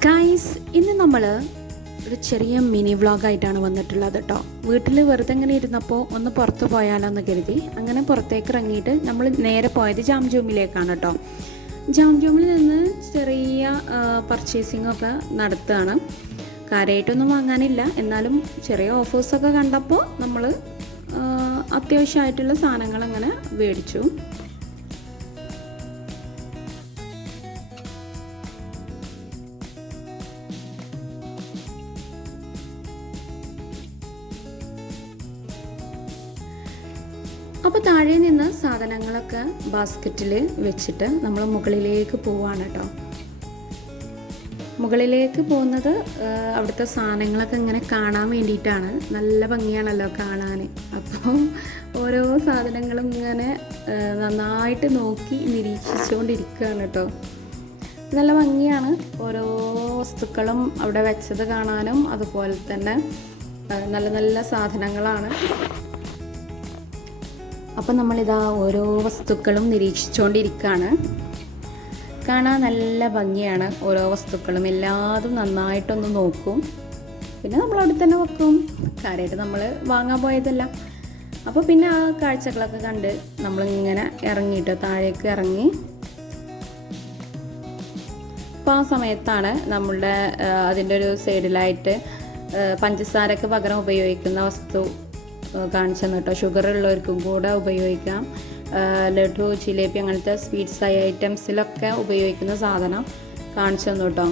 Guys, ഇന്ന് നമ്മൾ ഒരു ചെറിയ മിനി വ്ളോഗായിട്ടാണ് വന്നിട്ടുള്ളത് കേട്ടോ. വീട്ടിൽ വെറുതെ ഇങ്ങനെ ഇരുന്നപ്പോൾ ഒന്ന് പുറത്ത് പോയാലോ എന്ന് കരുതി അങ്ങനെ പുറത്തേക്ക് ഇറങ്ങിയിട്ട് നമ്മൾ നേരെ പോയത് ജാംജൂമിലേക്കാണ് കേട്ടോ. ജാംജൂമിൽ നിന്ന് ചെറിയ പർച്ചേസിങ്ങൊക്കെ നടത്തുകയാണ്. കാര്യമായിട്ടൊന്നും വാങ്ങാനില്ല, എന്നാലും ചെറിയ ഓഫേഴ്സൊക്കെ കണ്ടപ്പോൾ നമ്മൾ അത്യാവശ്യമായിട്ടുള്ള സാധനങ്ങൾ അങ്ങനെ മേടിച്ചു. അപ്പോൾ താഴെ നിന്ന് സാധനങ്ങളൊക്കെ ബാസ്ക്കറ്റിൽ വെച്ചിട്ട് നമ്മൾ മുകളിലേക്ക് പോവാണ് കേട്ടോ. മുകളിലേക്ക് പോകുന്നത് അവിടുത്തെ സാധനങ്ങളൊക്കെ ഇങ്ങനെ കാണാൻ വേണ്ടിയിട്ടാണ്. നല്ല ഭംഗിയാണല്ലോ കാണാൻ. അപ്പോൾ ഓരോ സാധനങ്ങളും ഇങ്ങനെ നന്നായിട്ട് നോക്കി നിരീക്ഷിച്ചുകൊണ്ടിരിക്കുകയാണ് കേട്ടോ. നല്ല ഭംഗിയാണ്. ഓരോ വസ്തുക്കളും അവിടെ വെച്ചത് കാണാനും അതുപോലെ തന്നെ നല്ല നല്ല സാധനങ്ങളാണ്. അപ്പം നമ്മളിതാ ഓരോ വസ്തുക്കളും നിരീക്ഷിച്ചുകൊണ്ടിരിക്കുകയാണ്. കാണാൻ നല്ല ഭംഗിയാണ്. ഓരോ വസ്തുക്കളും എല്ലാതും നന്നായിട്ടൊന്ന് നോക്കും. പിന്നെ നമ്മളവിടെ തന്നെ വെക്കും. കാര്യമായിട്ട് നമ്മൾ വാങ്ങാൻ പോയതല്ല. അപ്പോൾ പിന്നെ ആ കാഴ്ചകളൊക്കെ കണ്ട് നമ്മളിങ്ങനെ ഇറങ്ങിയിട്ട് താഴേക്ക് ഇറങ്ങി. അപ്പോൾ ആ സമയത്താണ് നമ്മളുടെ അതിൻ്റെ ഒരു സൈഡിലായിട്ട് പഞ്ചസാരക്ക് പകരം ഉപയോഗിക്കുന്ന വസ്തു കാണിച്ചു തന്നു കേട്ടോ. ഷുഗർ ഉള്ളവർക്കും കൂടെ ഉപയോഗിക്കാം. ലഡു, ജിലേബി അങ്ങനത്തെ സ്വീറ്റ്സ് ഐറ്റംസിലൊക്കെ ഉപയോഗിക്കുന്ന സാധനം കാണിച്ചു തന്നു കേട്ടോ.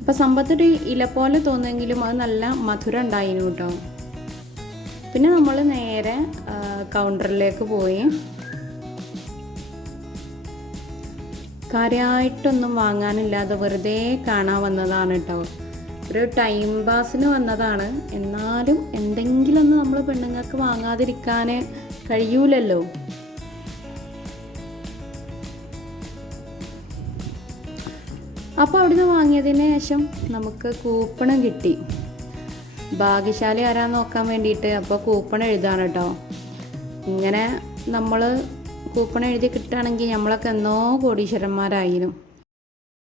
അപ്പം സമ്പത്തൊരു ഇല പോലെ തോന്നുമെങ്കിലും അത് നല്ല മധുരം ഉണ്ടായിരുന്നു കേട്ടോ. പിന്നെ നമ്മൾ നേരെ കൗണ്ടറിലേക്ക് പോയി. കാര്യമായിട്ടൊന്നും വാങ്ങാനില്ലാതെ വെറുതെ കാണാൻ വന്നതാണ് കേട്ടോ. ഒരു ടൈം പാസിന് വന്നതാണ്. എന്നാലും എന്തെങ്കിലും ഒന്ന് നമ്മൾ പെണ്ണുങ്ങൾക്ക് വാങ്ങാതിരിക്കാൻ കഴിയൂലല്ലോ. അപ്പോൾ അവിടുന്ന് വാങ്ങിയതിന് ശേഷം നമുക്ക് കൂപ്പണും കിട്ടി. ഭാഗ്യശാലി ആരാന്ന് നോക്കാൻ വേണ്ടിയിട്ട് അപ്പോൾ കൂപ്പൺ എഴുതാണ് കേട്ടോ. ഇങ്ങനെ നമ്മൾ കൂപ്പൺ എഴുതി കിട്ടുകയാണെങ്കിൽ നമ്മളൊക്കെ എന്നോ കോടീശ്വരന്മാരായിരുന്നു.